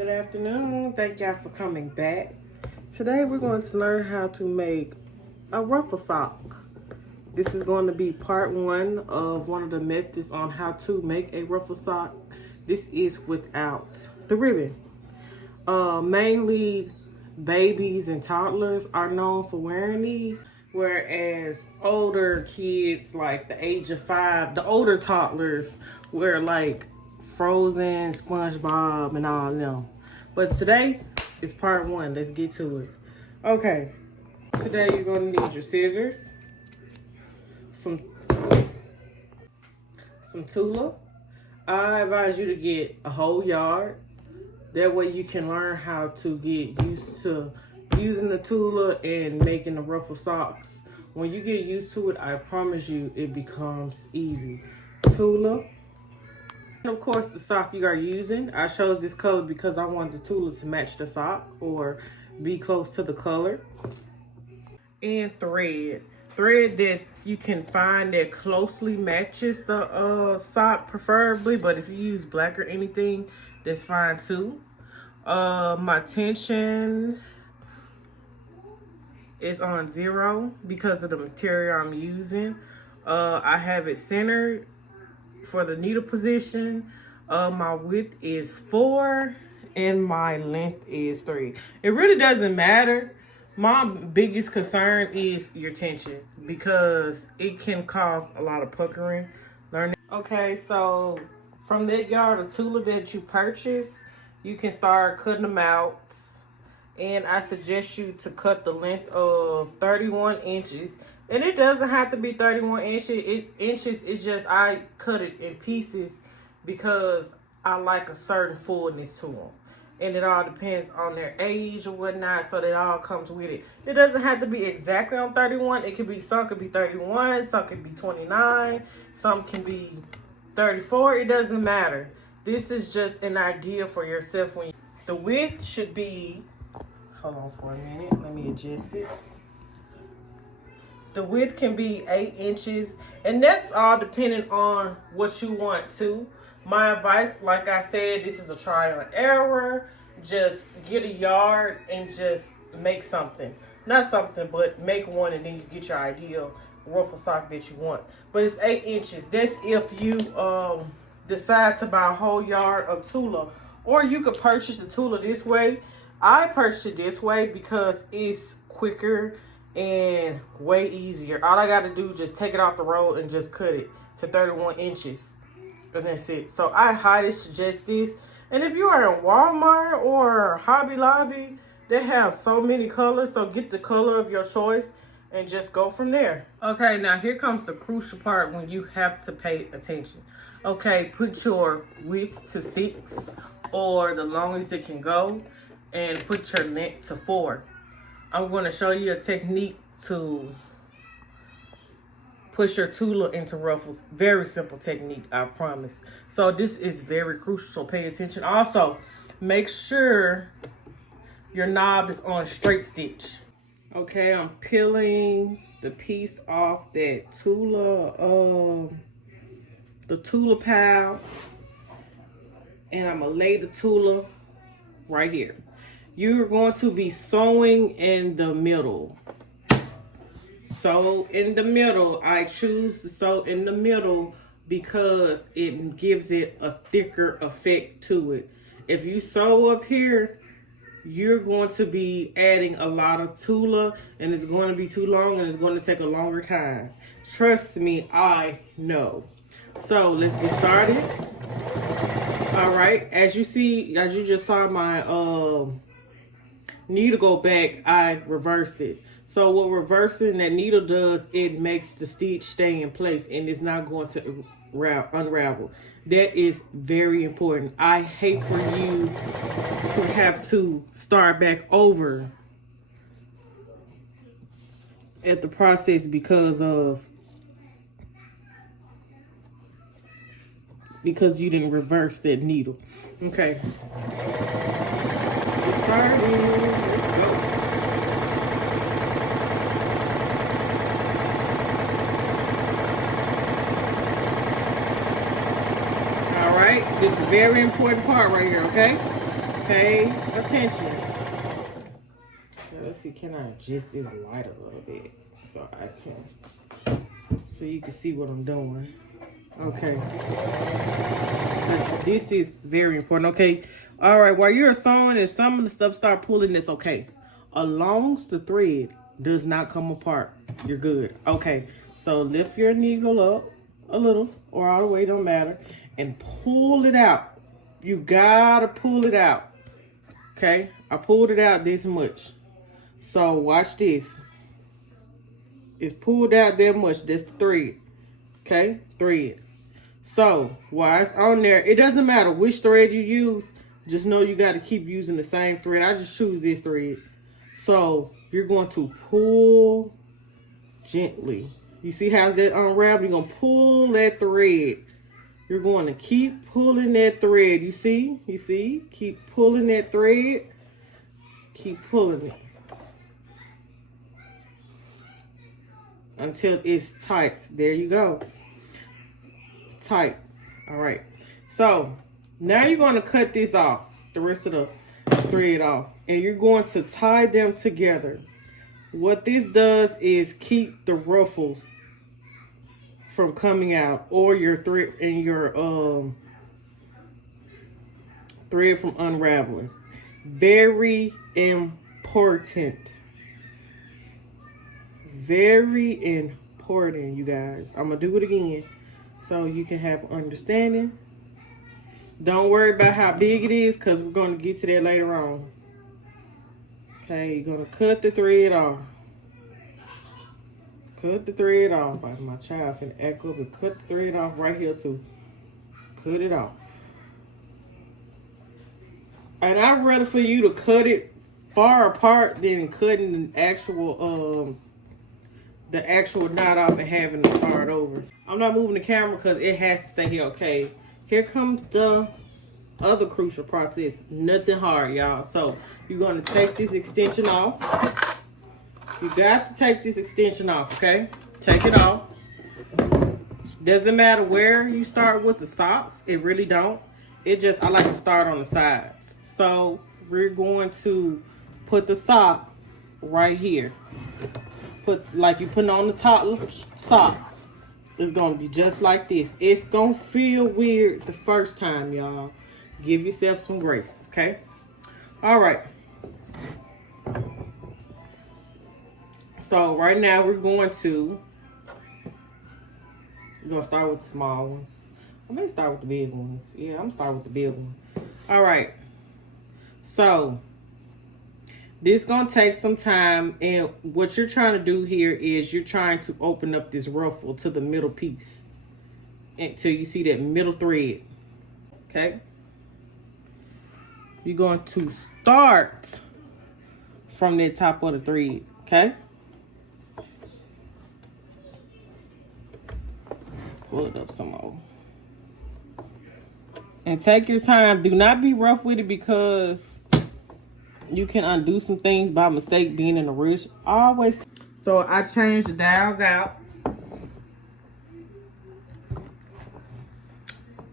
Good afternoon. Thank y'all for coming back. Today we're going to learn how to make a ruffle sock. This is going to be part one of one of the methods on how to make a ruffle sock. This is without the ribbon. Mainly babies and toddlers are known for wearing these, whereas older kids like the age of 5, the older toddlers wear like Frozen, SpongeBob, and all them. But today is part one. Let's get to it. Okay, today you're going to need your scissors, some Tulle. I advise you to get a whole yard. That way you can learn how to get used to using the Tulle and making the ruffle socks. When you get used to it, I promise you it becomes easy. Tulle. And of course the sock you are using. I chose this color because I wanted the Tulle to match the sock or be close to the color. And thread. Thread that you can find that closely matches the sock preferably, but if you use black or anything, that's fine too. My tension is on 0 because of the material I'm using. I have it centered for the needle position. My width is 4 and my length is 3. It really doesn't matter. My biggest concern is your tension because it can cause a lot of puckering. Okay, so from that yard of Tulle that you purchase, you can start cutting them out. And I suggest you to cut the length of 31 inches. And it doesn't have to be 31 inches. It's just I cut it in pieces because I like a certain fullness to them. And it all depends on their age or whatnot, so that all comes with it. It doesn't have to be exactly on 31. It could be, some could be 31, some could be 29, some can be 34. It doesn't matter. This is just an idea for yourself. When the width should be, hold on for a minute, let me adjust it. The width can be 8 inches, and that's all depending on what you want to. My advice, like I said, this is a trial and error. Just get a yard and just make something. Not something, but make one, and then you get your ideal ruffle sock that you want. But it's 8 inches. That's if you decide to buy a whole yard of Tulle. Or you could purchase the Tulle this way. I purchased it this way because it's quicker and way easier. All I got to do is just take it off the roll and just cut it to 31 inches. And that's it. So I highly suggest this. And if you are in Walmart or Hobby Lobby, they have so many colors. So get the color of your choice and just go from there. Okay, now here comes the crucial part when you have to pay attention. Okay, put your width to 6 or the longest it can go, and put your length to 4. I'm going to show you a technique to push your Tulle into ruffles. Very simple technique, I promise. So this is very crucial, so pay attention. Also, make sure your knob is on straight stitch. Okay, I'm peeling the piece off that Tulle, the Tulle pile, and I'm gonna lay the Tulle right here. You're going to be sewing in the middle. Sew in the middle. I choose to sew in the middle because it gives it a thicker effect to it. If you sew up here, you're going to be adding a lot of Tulle, and it's going to be too long, and it's going to take a longer time. Trust me, I know. So let's get started. All right, as you just saw my needle go back, I reversed it. So what reversing that needle does, it makes the stitch stay in place and it's not going to unravel. That is very important. I hate for you to have to start back over at the process because you didn't reverse that needle. Okay. Get started. Let's go. All right, this is a very important part right here, okay? Pay attention. Now, let's see, can I adjust this light a little bit so I can, so you can see what I'm doing. Okay. This is very important. Okay. All right. While you're sewing, if some of the stuff start pulling, it's okay. Along the thread does not come apart. You're good. Okay. So lift your needle up a little or all the way, don't matter, and pull it out. You gotta pull it out. Okay. I pulled it out this much. So watch this. It's pulled out that much. That's the thread. Okay. Thread. So, while it's on there, it doesn't matter which thread you use. Just know you got to keep using the same thread. I just choose this thread. So, you're going to pull gently. You see how that unraveled? You're going to pull that thread. You're going to keep pulling that thread. You see? You see? Keep pulling that thread. Keep pulling it. Until it's tight. There you go. Tight. All right. So now you're going to cut this off, the rest of the thread off, and you're going to tie them together. What this does is keep the ruffles from coming out, or your thread and your thread from unraveling. Very important. Very important, you guys. I'm gonna do it again so you can have understanding. Don't worry about how big it is, because we're going to get to that later on. Okay, you're going to cut the thread off. Cut the thread off. My child finna act up and cut the thread off right here too. Cut it off. And I'd rather for you to cut it far apart than cutting the actual knot off and having to start over. I'm not moving the camera because it has to stay here. Okay, here comes the other crucial process. Nothing hard, y'all. So you're going to take this extension off. You got to take this extension off, okay? Take it off. Doesn't matter where you start with the socks. It really don't. I like to start on the sides. So we're going to put the sock right here. Like you putting on the top sock. It's going to be just like this. It's going to feel weird the first time, y'all. Give yourself some grace, okay? All right. So right now we're going to start with the small ones. I may start with the big ones. Yeah, I'm going to start with the big one. All right. So this is going to take some time, and what you're trying to do here is you're trying to open up this ruffle to the middle piece until you see that middle thread, okay? You're going to start from the top of the thread, okay? Pull it up some more. And take your time. Do not be rough with it, because you can undo some things by mistake being in a rush. Always. So I changed the dials out.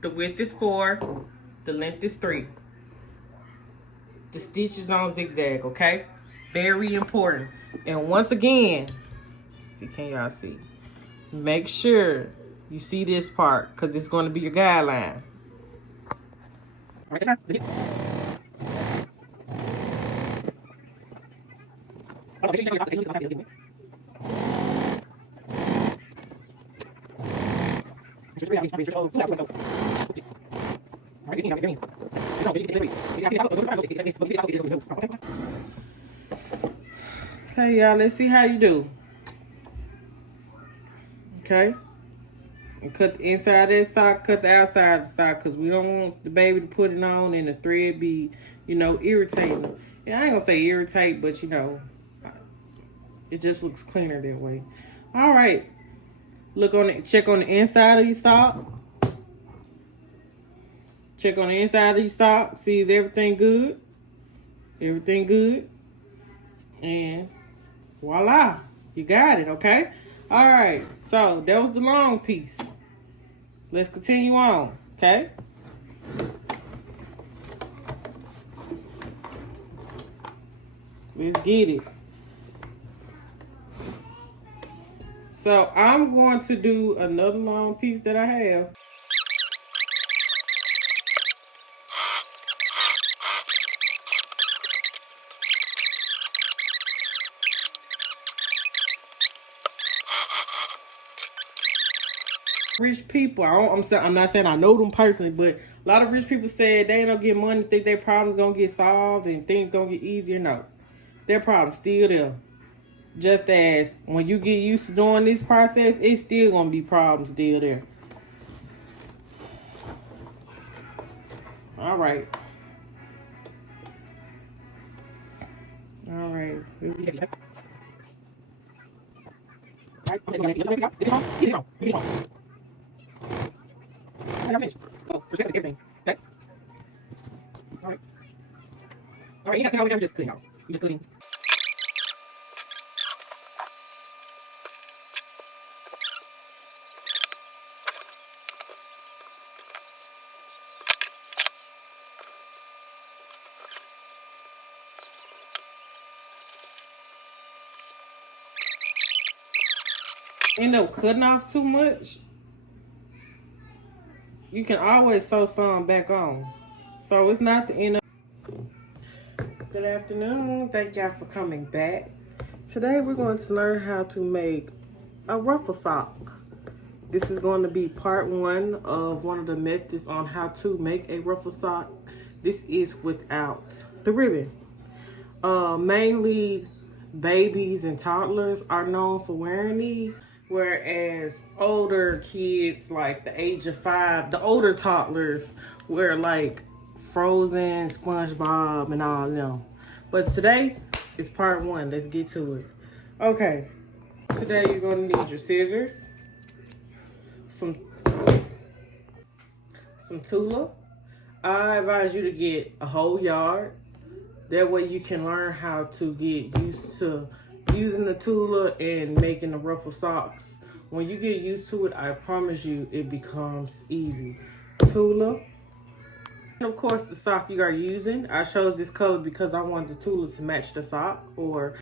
The width is 4. The length is 3. The stitch is on zigzag, okay? Very important. And once again, see, can y'all see? Make sure you see this part, because it's going to be your guideline. Okay, y'all, let's see how you do. Okay. And cut the inside of that sock, cut the outside of the sock, because we don't want the baby to put it on and the thread be, irritating. Yeah, I ain't gonna say irritate, but it just looks cleaner that way. All right. Check on the inside of your sock. Check on the inside of your sock. See, is everything good? Everything good. And voila, you got it, okay? All right, so that was the long piece. Let's continue on, okay? Let's get it. So I'm going to do another long piece that I have. Rich people, I'm not saying I know them personally, but a lot of rich people said they don't get money, think their problems gonna get solved and things gonna get easier. No, their problem's still there. Just as when you get used to doing this process, it's still gonna be problems still there. All right. All right. Oh, respect everything. Okay. All right. All right. You got to come out. I'm just cutting out. You just cutting. End up cutting off too much, you can always sew some back on. So it's not the end of. Good afternoon. Thank y'all for coming back. Today we're going to learn how to make a ruffle sock. This is going to be part one of one of the methods on how to make a ruffle sock. This is without the ribbon. Mainly babies and toddlers are known for wearing these. Whereas older kids, like the age of 5, the older toddlers wear like Frozen, SpongeBob, and all them. But today is part one. Let's get to it. Okay, today you're gonna need your scissors, some Tulle. I advise you to get a whole yard. That way you can learn how to get used to using the Tulle and making the ruffle socks. When you get used to it, I promise you it becomes easy. Tulle. And of course the sock you are using. I chose this color because I wanted the Tulle to match the sock, or